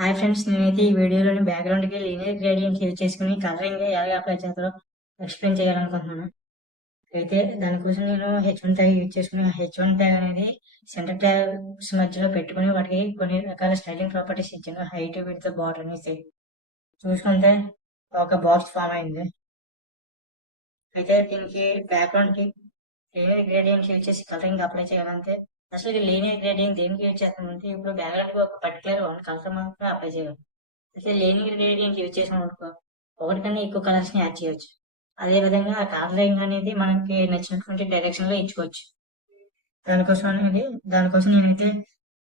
Hi friends, నేనైతే ఈ వీడియోలోని బ్యాక్గ్రౌండ్కి లీనియర్ గ్రేడియంట్ యూజ్ చేసుకుని కలరింగ్ ఎలా అప్లై చేస్తారో ఎక్స్ప్లెయిన్ చేయాలనుకుంటున్నాను. అయితే దానికోసం నేను H1 ట్యాగ్ యూజ్ చేసుకుని ఆ H1 ట్యాగ్ అనేది సెంటర్ ట్యాగ్స్ మధ్యలో పెట్టుకుని వాటికి కొన్ని రకాల స్టైలింగ్ ప్రాపర్టీస్ ఇచ్చాను. హైట్, విడ్త్, బార్డర్ అనేసి చూసుకుంటే ఒక బాక్స్ ఫామ్ అయింది. అయితే దీనికి బ్యాక్గ్రౌండ్కి లీనియర్ గ్రేడియంట్ యూజ్ చేసి కలరింగ్ అప్లై చేయాలంటే అసలు ఇది లీనియర్ గ్రేడియంట్ దేనికి యూజ్ చేస్తామంటే ఇప్పుడు బ్యాక్గ్రౌండ్కి ఒక పర్టికులర్ వన్ కలర్ మాత్రమే అప్లై చేయాలి. అయితే లీనియర్ గ్రేడియంట్ యూజ్ చేసాం అనుకో ఒకటి కన్నా ఎక్కువ కలర్స్ ని యాడ్ చేయొచ్చు. అదే విధంగా కలరింగ్ అనేది మనకి నచ్చినటువంటి డైరెక్షన్ లో ఇచ్చుకోవచ్చు. దానికోసం అనేది దానికోసం నేనైతే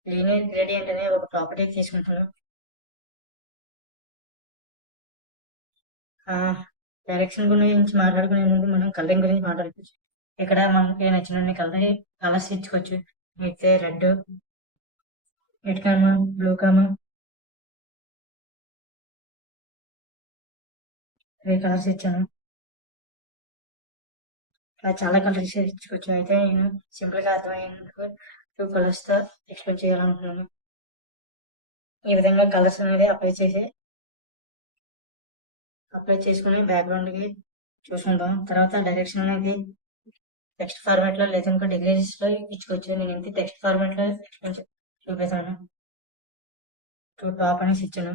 లీనియర్ గ్రేడియంట్ అనే ఒక ప్రాపర్టీ తీసుకుంటాను. ఆ డైరెక్షన్ గురించి మాట్లాడుకునే ముందు మనం కలరింగ్ గురించి మాట్లాడుకోవచ్చు. ఇక్కడ మనకి నచ్చిన కలర్స్ ఇచ్చుకోవచ్చు. అయితే red comma, blue comma, 3 colours ఇచ్చాను. అలా చాలా కలర్స్ ఇచ్చుకోవచ్చు. అయితే నేను సింపుల్ గా అర్థమయ్యేందుకు 2 కలర్స్ తో ఎక్స్ప్లెయిన్ చేయాలనుకుంటున్నాను. ఈ విధంగా కలర్స్ అనేది అప్లై చేసుకుని బ్యాక్గ్రౌండ్ కి చూసుకుంటాం. తర్వాత డైరెక్షన్ అనేది టెక్స్ట్ ఫార్మాట్ లో లేదా ఇంకా డిగ్రీస్ లో ఇచ్చుకోవచ్చు. నేను ఇంత టెక్స్ట్ ఫార్మాట్ లో ఎక్స్ప్లెయిన్ చూపిస్తాను. టాప్ అనేసి ఇచ్చాను.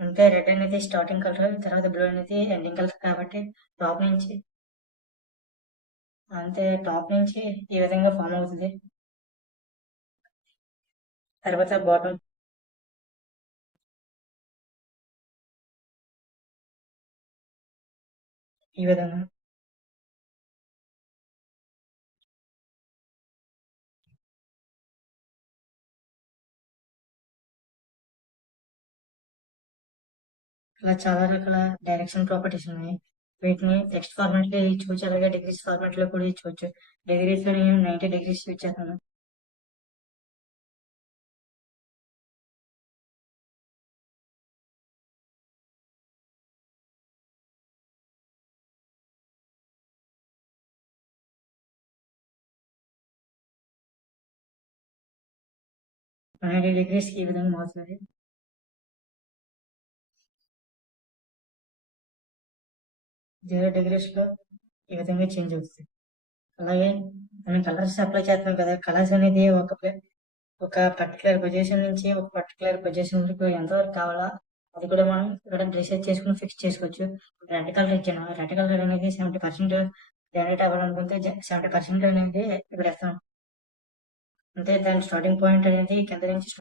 అంటే రెడ్ అనేది స్టార్టింగ్ కలర్, తర్వాత బ్లూ అనేది ఎండింగ్ కలర్ కాబట్టి టాప్ నుంచి టాప్ నుంచి ఈ విధంగా ఫామ్ అవుతుంది. తర్వాత బాటమ్ ఈ విధంగా ఇలా చాలా రకాల డైరెక్షన్ ప్రాపర్టీస్ ఉన్నాయి. వీటిని టెక్స్ట్ ఫార్మాట్ లో ఇచ్చుకోవచ్చు, అలాగే డిగ్రీస్ ఫార్మాట్ లో కూడా ఇచ్చుకోవచ్చు. డిగ్రీస్ లో నేను 90 డిగ్రీస్ యూజ్ చేస్తాను. నైంటీ డిగ్రీస్ కి ఈ విధంగా మారుతుంది. 0 డిగ్రీస్ లో ఈ విధంగా చేంజ్ అవుతుంది. అలాగే మనం కలర్స్ అప్లై చేస్తాం కదా, కలర్స్ అనేది ఒక పర్టికులర్ పొజిషన్ నుంచి ఒక పర్టికులర్ పొజిషన్ వరకు ఎంతవరకు కావాలా అది కూడా మనం ఇక్కడ డిసైడ్ చేసుకుని ఫిక్స్ చేసుకోవచ్చు. రెడ్ కలర్ ఇచ్చాను. రెడ్ కలర్ అనేది 70% జనరేట్ అవ్వాలనుకుంటే 70% అనేది ఇక్కడ ఇస్తాం. అంటే దాని స్టార్టింగ్ పాయింట్ అనేది కింద నుంచి